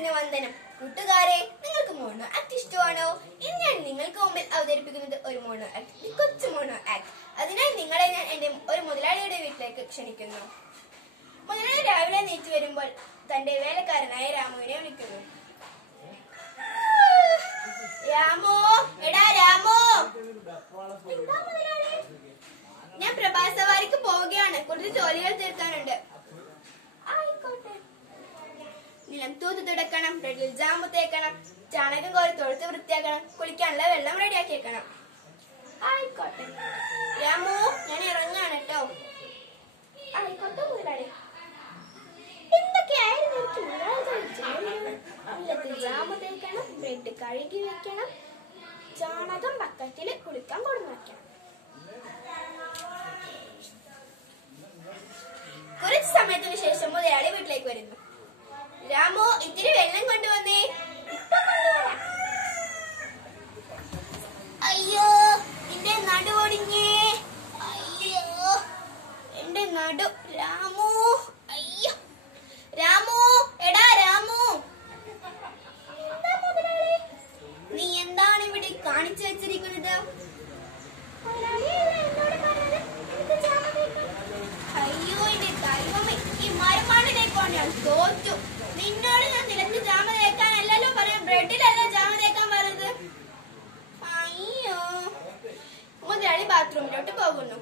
ക്ലാസ്സിന് വന്ദനം. കൂട്ടുകാരെ, നിങ്ങൾക്ക് മോണോ ആക്ട് ഇഷ്ടമാണോ? ഇന്ന് ഞാൻ നിങ്ങൾക്ക് മുമ്പിൽ അവതരിപ്പിക്കുന്നത് ഒരു മോണോ ആക്ട്, കൊച്ചു മോണോ ആക്ട്. അതിനാൽ നിങ്ങളെ ഞാൻ എന്റെ ഒരു മുതലാളിയുടെ വീട്ടിലേക്ക് ക്ഷണിക്കുന്നു. മുതലാളി രാവിലെ നീച്ചു വരുമ്പോൾ തന്റെ വേലക്കാരനായ രാമുവിനെ വിളിക്കുന്നു. രാമോ, എടാ രാമോ. ഞാൻ പ്രഭാത സവാരിക്ക് പോവുകയാണ്, കുറച്ച് ജോലികൾ തീർക്കാനുണ്ട്. ആയിക്കോട്ടെ. നിലം തൂത്ത് തുടക്കണം, ബ്രെഡിൽ ജാമ്പ് തേക്കണം, ചാണകം കോരി തൊഴുത്ത് വൃത്തിയാക്കണം, കുളിക്കാനുള്ള വെള്ളം റെഡിയാക്കി വെക്കണം. ആയിക്കോട്ടെ രാമു, ഞാൻ ഇറങ്ങാണ് കേട്ടോ. ആയിക്കോട്ടെ മുതലാളി. എന്തൊക്കെയായിരുന്നു ജാമ്പ് തേക്കണം, ബ്രെഡ് കഴുകി വെക്കണം, ചാണകം ബക്കറ്റില് കുളിക്കാൻ കൊടുന്നു വെക്കണം. കുറച്ച് സമയത്തിന് ശേഷം മുതലാളി വീട്ടിലേക്ക് വരുന്നു. രാമു, ഇത്തിരി വെള്ളം കൊണ്ടുവന്നേ. അയ്യോ, എന്റെ നടു ഒടിഞ്ഞേ. അയ്യോ, എന്റെ നടു. രാമു, അയ്യോ. രാമു, എടാ രാമു. എന്താ മുതലാളി? നീ എന്താണ് ഇവിടെ കാണിച്ചു വെച്ചിരിക്കുന്നത്? അയ്യോ, എന്റെ ദൈവമേ, ഈ മരമാടിനെ കൊണ്ട് ഞാൻ തോറ്റു. നിന്നോട് ഞാൻ നിലത്ത് ജാമ തേക്കാനല്ലല്ലോ പറയാം, ബ്രെഡിലല്ല ജാമ തേക്കാൻ പറഞ്ഞത്. അയ്യോ. മുതലാളി ബാത്റൂമിലോട്ട് പോകുന്നു.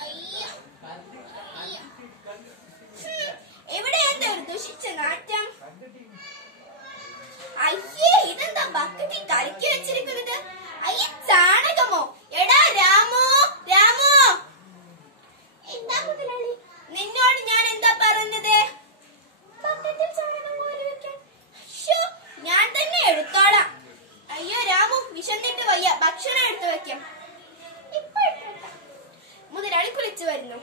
അയ്യോ, എവിടെ എന്താ ഒരു ദുഷിച്ച നാറ്റം? അയ്യേ, ഇതെന്താ ബക്കറ്റിൽ കലക്കി വെച്ചിരിക്കുന്നത്? അയ്യ, ചാണകമോ? എടാ രാമോ, രാമോ. എന്താ മുതലാളി? നിന്നോട് ഞാൻ എന്താ പറഞ്ഞത്? ബക്കറ്റിൽ ചാണകം കോരി വെക്കാൻ. ഞാൻ തന്നെ എടുത്തോളാം. അയ്യോ രാമു, വിശന്നിട്ട് വയ്യ, ഭക്ഷണം എടുത്തു വെക്കാം. മുതലാളി കുളിച്ചു വരുന്നു.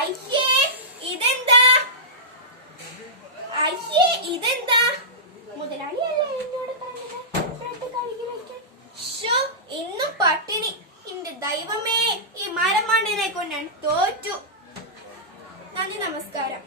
അയ്യേ, ഇതെന്താ? അയ്യേ, ഇതെന്താ? മുതലാളിയല്ലേ എന്നോട് പറഞ്ഞത് ബ്രെഡ് കഴുകി വെക്കാൻ. ഇന്നും പട്ടിണി. എന്റെ ദൈവമേ, ഈ മരമാണ്ടിനെ കൊണ്ട് ഞാൻ തോറ്റു. നന്ദി, നമസ്കാരം.